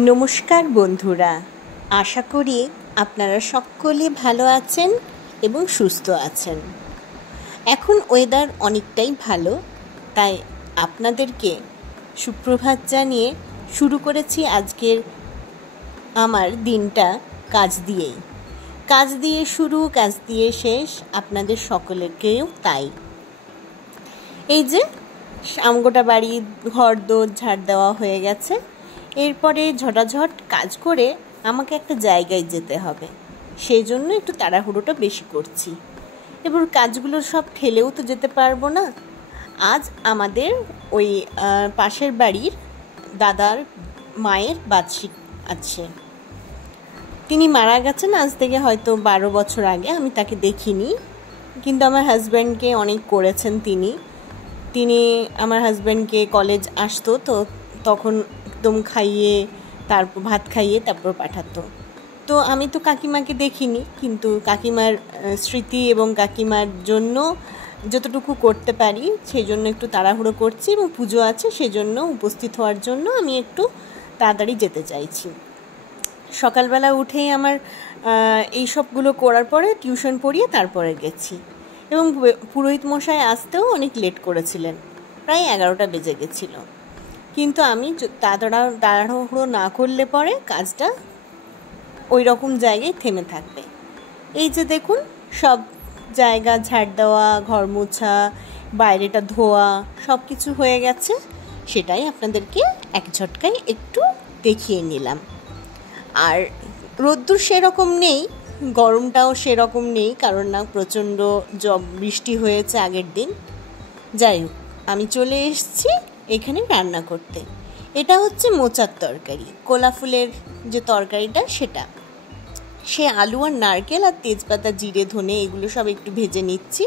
নমস্কার বন্ধুরা, আশা করি আপনারা সকলে ভালো আছেন এবং সুস্থ আছেন। এখন ওয়েদার অনেকটাই ভালো, তাই আপনাদেরকে সুপ্রভাত জানিয়ে শুরু করেছি আজকের আমার দিনটা কাজ দিয়ে শুরু, কাজ দিয়ে শেষ, আপনাদের সকলেরকেও তাই। এই যে আমগোটা বাড়ি ঘর দোর ঝাড় দেওয়া হয়ে গেছে। এরপরে ঝটাঝট কাজ করে আমাকে একটা জায়গায় যেতে হবে, সেই জন্য একটু তাড়াহুড়োটা বেশি করছি। এবার কাজগুলো সব ঠেলেও তো যেতে পারবো না। আজ আমাদের ওই পাশের বাড়ির দাদার মায়ের বার্ষিক আছে। তিনি মারা গেছেন আজ থেকে হয়তো 12 বছর আগে। আমি তাকে দেখিনি, কিন্তু আমার হাজব্যান্ডকে অনেক করেছেন তিনি আমার হাজব্যান্ডকে কলেজ আসতো তো তখন একদম খাইয়ে, তারপর ভাত খাইয়ে তারপর পাঠাতো। তো আমি তো কাকিমাকে দেখিনি, কিন্তু কাকিমার স্মৃতি এবং কাকিমার জন্য যতটুকু করতে পারি সেই জন্য একটু তাড়াহুড়ো করছি, এবং পুজো আছে সেই জন্য উপস্থিত হওয়ার জন্য আমি একটু তাড়াতাড়ি যেতে চাইছি। সকালবেলা উঠেই আমার এই সবগুলো করার পরে টিউশন পড়িয়ে তারপরে গেছি, এবং পুরোহিত মশাই আসতেও অনেক লেট করেছিলেন, প্রায় 11টা বেজে গেছিলো। কিন্তু আমি তাড়াহুড়ো না করলে পরে কাজটা ওই রকম জায়গায় থেমে থাকবে। এই যে দেখুন, সব জায়গা ঝাড় দেওয়া, ঘর মোছা, বাইরেটা ধোয়া সব কিছু হয়ে গেছে। সেটাই আপনাদেরকে এক ঝটকায় একটু দেখিয়ে নিলাম। আর রোদ্দুর সেরকম নেই, গরমটাও সেরকম নেই, কারণ না প্রচণ্ড বৃষ্টি হয়েছে আগের দিন। যাই হোক, আমি চলে এসেছি এখানে রান্না করতে। এটা হচ্ছে মোচার তরকারি, কলা ফুলের যে তরকারিটা সেটা। সে আলু আর নারকেল আর তেজপাতা, জিরে, ধনে এগুলো সব একটু ভেজে নিচ্ছি।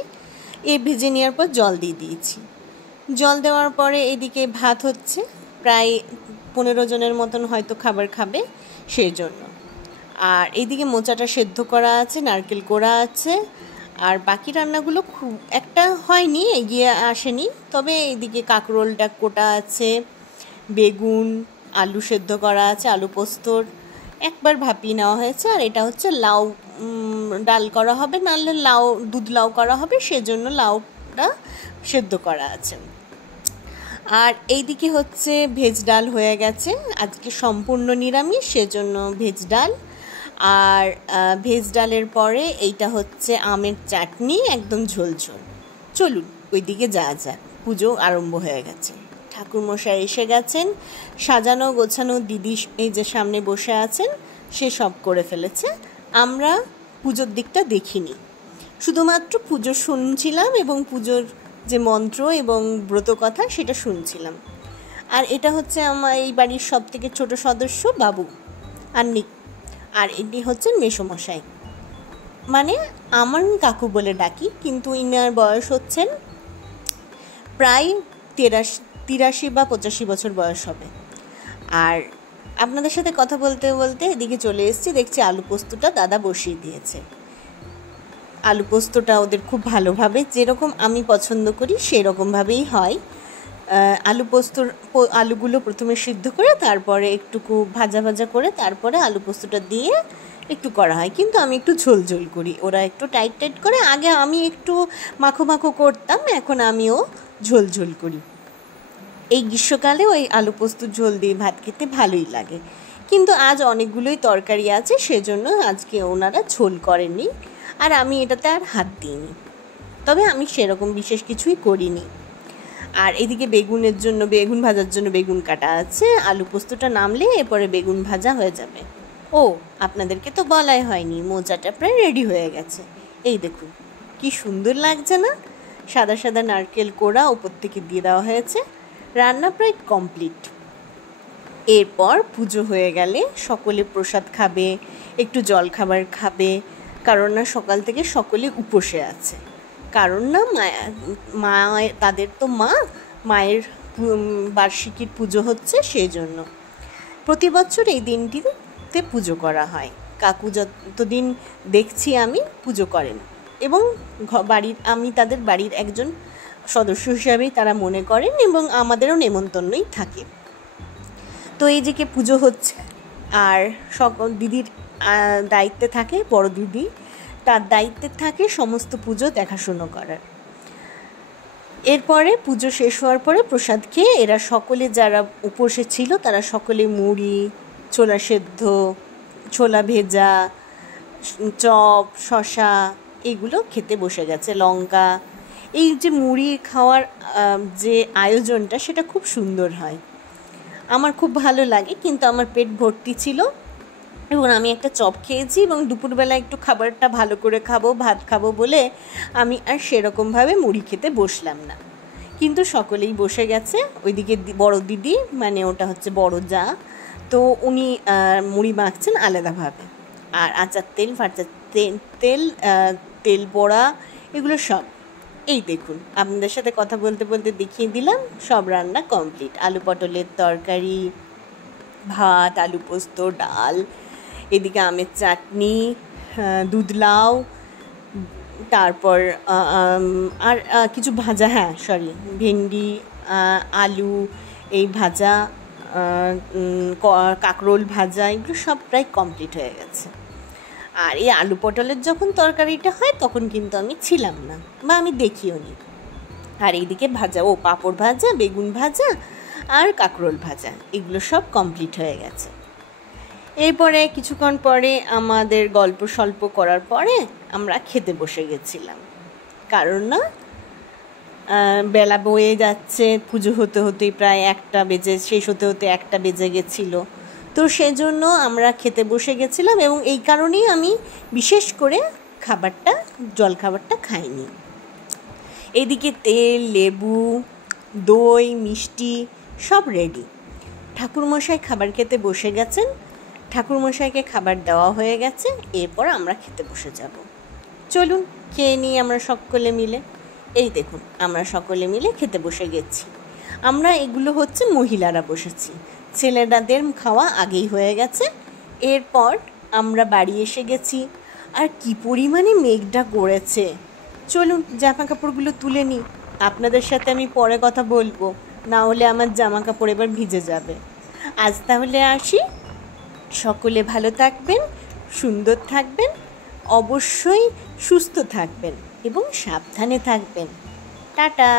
ভেজে নেওয়ার পর জল দিয়ে দিয়েছি। জল দেওয়ার পরে এদিকে ভাত হচ্ছে, প্রায় 15 জনের মতন হয়তো খাবার খাবে সেই জন্য। আর এইদিকে মোচাটা সেদ্ধ করা আছে, নারকেল কোড়া আছে, আর বাকি রান্নাগুলো খুব একটা হয়নি, এগিয়ে আসেনি। তবে এইদিকে কাঁকরোলটা কোটা আছে, বেগুন, আলু সেদ্ধ করা আছে, আলু পোস্তর একবার ভাপিয়ে নেওয়া হয়েছে। আর এটা হচ্ছে লাউ ডাল করা হবে, নাহলে দুধ লাউ করা হবে, সেজন্য লাউটা সেদ্ধ করা আছে। আর এইদিকে হচ্ছে ভেজ ডাল হয়ে গেছে, আজকে সম্পূর্ণ নিরামিষ, সেজন্য ভেজ ডাল। আর ভেজ ডালের পরে এইটা হচ্ছে আমের চাটনি, একদম ঝোলঝোল। চলুন ওইদিকে যাওয়া যাক। পুজো আরম্ভ হয়ে গেছে, ঠাকুরমশাই এসে গেছেন, সাজানো গোছানো দিদি এই যে সামনে বসে আছেন, সে সব করে ফেলেছে। আমরা পুজোর দিকটা দেখিনি, শুধুমাত্র পুজো শুনছিলাম এবং পুজোর যে মন্ত্র এবং ব্রত কথা সেটা শুনছিলাম। আর এটা হচ্ছে আমার এই বাড়ির সব থেকে ছোট সদস্য বাবু আর নিক, আর এটি হচ্ছেন মেসোমশাই, মানে আমার কাকু বলে ডাকি, কিন্তু ইনার বয়স হচ্ছেন প্রায় 83 বা 85 বছর বয়স হবে। আর আপনাদের সাথে কথা বলতে বলতে এদিকে চলে এসেছি, দেখছি আলু পোস্তটা দাদা বসিয়ে দিয়েছে। আলু পোস্তটা ওদের খুব ভালোভাবে, যেরকম আমি পছন্দ করি সেই রকমভাবেই হয়। আলুগুলো প্রথমে সিদ্ধ করে তারপরে একটুকু ভাজা ভাজা করে তারপরে আলু পোস্তটা দিয়ে একটু করা হয়, কিন্তু আমি একটু ঝোল ঝোল করি, ওরা একটু টাইট করে। আগে আমি একটু মাখো মাখো করতাম, এখন আমিও ঝোল ঝোল করি। এই গ্রীষ্মকালে ওই আলু পোস্তর ঝোল দিয়ে ভাত খেতে ভালোই লাগে, কিন্তু আজ অনেকগুলোই তরকারি আছে, সেজন্য আজকে ওনারা ঝোল করেননি, আর আমি এটাতে আর হাত দিইনি। তবে আমি সেরকম বিশেষ কিছুই করিনি। আর এদিকে বেগুন ভাজার জন্য বেগুন কাটা আছে, আলু পোস্তটা নামলে এরপরে বেগুন ভাজা হয়ে যাবে। ও আপনাদেরকে তো বলাই হয়নি, মোচাটা প্রায় রেডি হয়ে গেছে। এই দেখুন কি সুন্দর লাগছে না, সাদা সাদা নারকেল কোড়া ওপর থেকে দিয়ে দেওয়া হয়েছে। রান্না প্রায় কমপ্লিট। এরপর পুজো হয়ে গেলে সকলে প্রসাদ খাবে, একটু জল খাবার খাবে, কারণ না সকাল থেকে সকলে উপসে আছে। কারণ না তাদের তো মায়ের বার্ষিকীর পুজো হচ্ছে, সেই জন্য প্রতি বছর এই দিনটিতে পুজো করা হয়। কাকু যতদিন দেখছি আমি পুজো করেন, এবং আমি তাদের বাড়ির একজন সদস্য হিসাবেই তারা মনে করেন, এবং আমাদেরও নেমন্তন্নই থাকে। তো এই যে পুজো হচ্ছে, আর সকল দিদির দায়িত্বে থাকে, বড় দিদি তার দায়িত্বে থাকে সমস্ত পুজো দেখাশুনো করার। এরপরে পুজো শেষ হওয়ার পরে প্রসাদ খেয়ে এরা সকলে, যারা উপসে ছিল তারা সকলে মুড়ি, ছোলা সেদ্ধ, ছোলা ভেজা, চপ, শশা এগুলো খেতে বসে গেছে, লঙ্কা। এই যে মুড়ি খাওয়ার যে আয়োজনটা সেটা খুব সুন্দর হয়, আমার খুব ভালো লাগে। কিন্তু আমার পেট ভর্তি ছিল এবং আমি একটা চপ খেয়েছি এবং দুপুরবেলা একটু খাবারটা ভালো করে খাবো, ভাত খাবো বলে আমি আর সেরকমভাবে মুড়ি খেতে বসলাম না। কিন্তু সকলেই বসে গেছে। ওইদিকে বড় দিদি, মানে ওটা হচ্ছে বড় যা, তো উনি মুড়ি মাখছেন আলাদাভাবে। আর আচার তেল, ফাঁচার তেল, তেল বড়া, এগুলো সব। এই দেখুন, আপনাদের সাথে কথা বলতে বলতে দেখিয়ে দিলাম সব রান্না কমপ্লিট। আলু পটলের তরকারি, ভাত, আলু পোস্ত, ডাল, এদিকে আমের চাটনি, দুধ লাউ, তারপর আর কিছু ভাজা, ভেন্ডি, আলু এই ভাজা, কাঁকরোল ভাজা, এগুলো সব প্রায় কমপ্লিট হয়ে গেছে। আর এই আলু পটলের যখন তরকারিটা হয় তখন কিন্তু আমি ছিলাম না, বা আমি দেখিও নি। আর এইদিকে ভাজা, পাঁপড় ভাজা, বেগুন ভাজা আর কাঁকরোল ভাজা, এগুলো সব কমপ্লিট হয়ে গেছে। এরপরে কিছুক্ষণ পরে আমাদের গল্প স্বল্প করার পরে আমরা খেতে বসে গেছিলাম। কারণ না, বেলা বয়ে যাচ্ছে, পুজো হতে হতেই প্রায় 1টা বেজে, শেষ হতে হতে 1টা বেজে গেছিলো। তো সেজন্য আমরা খেতে বসে গেছিলাম এবং এই কারণেই আমি বিশেষ করে জলখাবারটা খাইনি। এদিকে তেল, লেবু, দই, মিষ্টি সব রেডি। ঠাকুরমশাই খাবার খেতে বসে গেছেন, ঠাকুরমশাইকে খাবার দেওয়া হয়ে গেছে। এরপর আমরা খেতে বসে যাব। চলুন খেয়ে নিই আমরা সকলে মিলে। এই দেখুন, আমরা সকলে মিলে খেতে বসে গেছি। আমরা এগুলো হচ্ছে মহিলারা বসেছি, ছেলেরাদের খাওয়া আগেই হয়ে গেছে। এরপর আমরা বাড়ি এসে গেছি। আর কি পরিমাণে মেঘটা করেছে। চলুন জামা কাপড়গুলো তুলে নিই, আপনাদের সাথে আমি পরে কথা বলবো, না হলে আমার জামা কাপড় এবার ভিজে যাবে। আজ তাহলে আসি, সকলে ভালো থাকবেন, সুন্দর থাকবেন, অবশ্যই সুস্থ থাকবেন এবং সাবধানে থাকবেন। টাটা।